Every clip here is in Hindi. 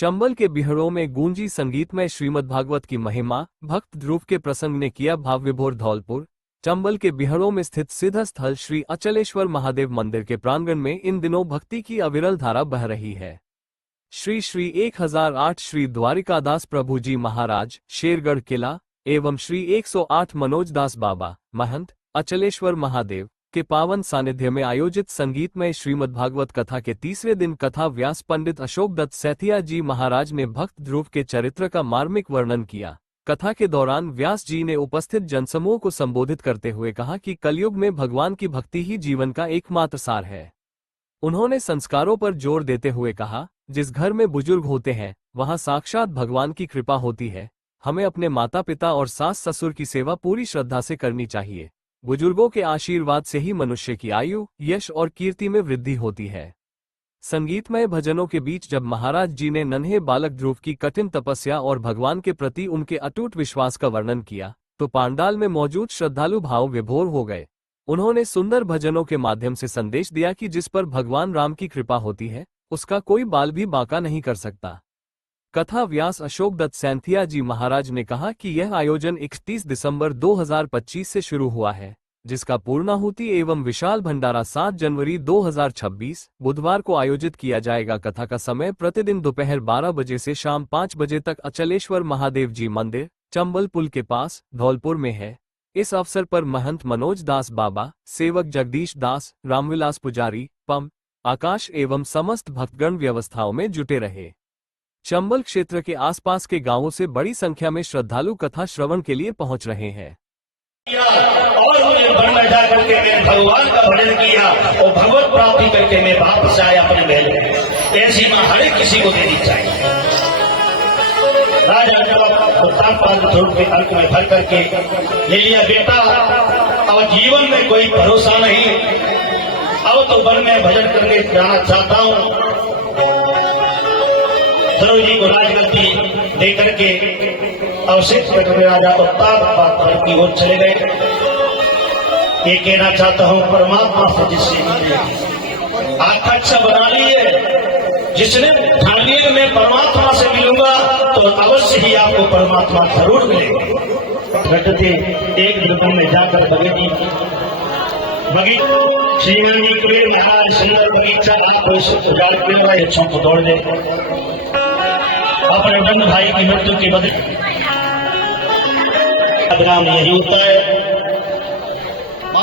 चंबल के बिहड़ों में गूंजी संगीतमय श्रीमद्भागवत की महिमा। भक्त ध्रुव के प्रसंग ने किया भाव विभोर। धौलपुर चंबल के बिहड़ों में स्थित सिद्ध स्थल श्री अचलेश्वर महादेव मंदिर के प्रांगण में इन दिनों भक्ति की अविरल धारा बह रही है। श्री 1008 श्री द्वारिकादास प्रभु जी महाराज शेरगढ़ किला एवं श्री 108 मनोज दास बाबा महंत अचलेश्वर महादेव के पावन सानिध्य में आयोजित संगीतमय श्रीमद्भागवत कथा के तीसरे दिन कथा व्यास पंडित अशोक दत्त सैथिया जी महाराज ने भक्त ध्रुव के चरित्र का मार्मिक वर्णन किया। कथा के दौरान व्यास जी ने उपस्थित जनसमूह को संबोधित करते हुए कहा कि कलयुग में भगवान की भक्ति ही जीवन का एकमात्र सार है। उन्होंने संस्कारों पर जोर देते हुए कहा, जिस घर में बुजुर्ग होते हैं वहां साक्षात भगवान की कृपा होती है। हमें अपने माता पिता और सास ससुर की सेवा पूरी श्रद्धा से करनी चाहिए। बुजुर्गों के आशीर्वाद से ही मनुष्य की आयु, यश और कीर्ति में वृद्धि होती है। संगीतमय भजनों के बीच जब महाराज जी ने नन्हे बालक ध्रुव की कठिन तपस्या और भगवान के प्रति उनके अटूट विश्वास का वर्णन किया तो पांडाल में मौजूद श्रद्धालु भाव विभोर हो गए। उन्होंने सुंदर भजनों के माध्यम से संदेश दिया कि जिस पर भगवान राम की कृपा होती है उसका कोई बाल भी बांका नहीं कर सकता। कथा व्यास अशोक दत्त सैथिया जी महाराज ने कहा कि यह आयोजन 31 दिसंबर 2025 से शुरू हुआ है, जिसका पूर्णाहुति एवं विशाल भंडारा 7 जनवरी 2026 बुधवार को आयोजित किया जाएगा। कथा का समय प्रतिदिन दोपहर 12 बजे से शाम 5 बजे तक अचलेश्वर महादेव जी मंदिर चंबल पुल के पास धौलपुर में है। इस अवसर पर महंत मनोज दास बाबा, सेवक जगदीश दास, रामविलास पुजारी, पम आकाश एवं समस्त भक्तगण व्यवस्थाओं में जुटे रहे। चंबल क्षेत्र के आसपास के गांवों से बड़ी संख्या में श्रद्धालु कथा श्रवण के लिए पहुंच रहे हैं। और मुझे वन में जाकर के मैंने भगवान का भजन किया और भगवत प्राप्ति करके मैं वापस आया अपने महल में। ऐसी मां हर एक किसी को देनी चाहिए। राजा ध्रुव के अंक में भर करके ले लिया बेटा, अब जीवन में कोई भरोसा नहीं, अब तो वन में भजन करने जाना चाहता हूँ। ध्रुव जी को राजगद्दी दे करके अवशेष राजा को तार की ओर चले गए। ये कहना चाहता हूँ, परमात्मा से जिससे आंख अच्छा बना ली है, जिसने ठान लिया कि मैं परमात्मा से मिलूंगा तो अवश्य ही आपको परमात्मा जरूर मिलेगा। घटते एक दिन में जाकर श्रीमान कुबेर महाराज सुंदर बगीचा आपको इस उजाड़ मिल रहा है, को दौड़ दे अपने बंद भाई की मृत्यु के बदले बदनाम यही होता है,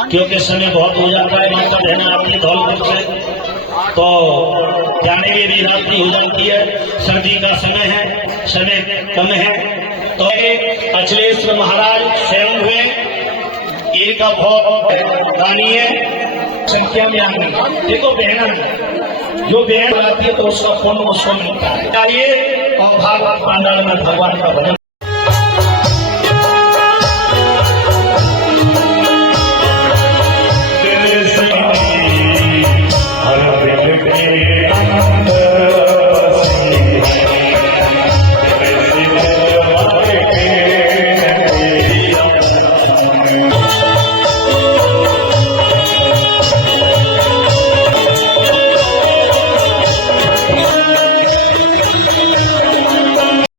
क्योंकि समय बहुत हो जाता है। माता बहन आपकी धौलपुर से तो जाने में भी रात्रि हो जाती है, सर्दी का समय है, समय कम है। तो अचलेश्वर महाराज स्वयं हुए, इनका बहुत मानिए संख्या में आने। देखो बहना जो बहन आती है तो उसका पुण्य उसको मिलता है। आइए और भागवत पांडाल में भगवान का भजन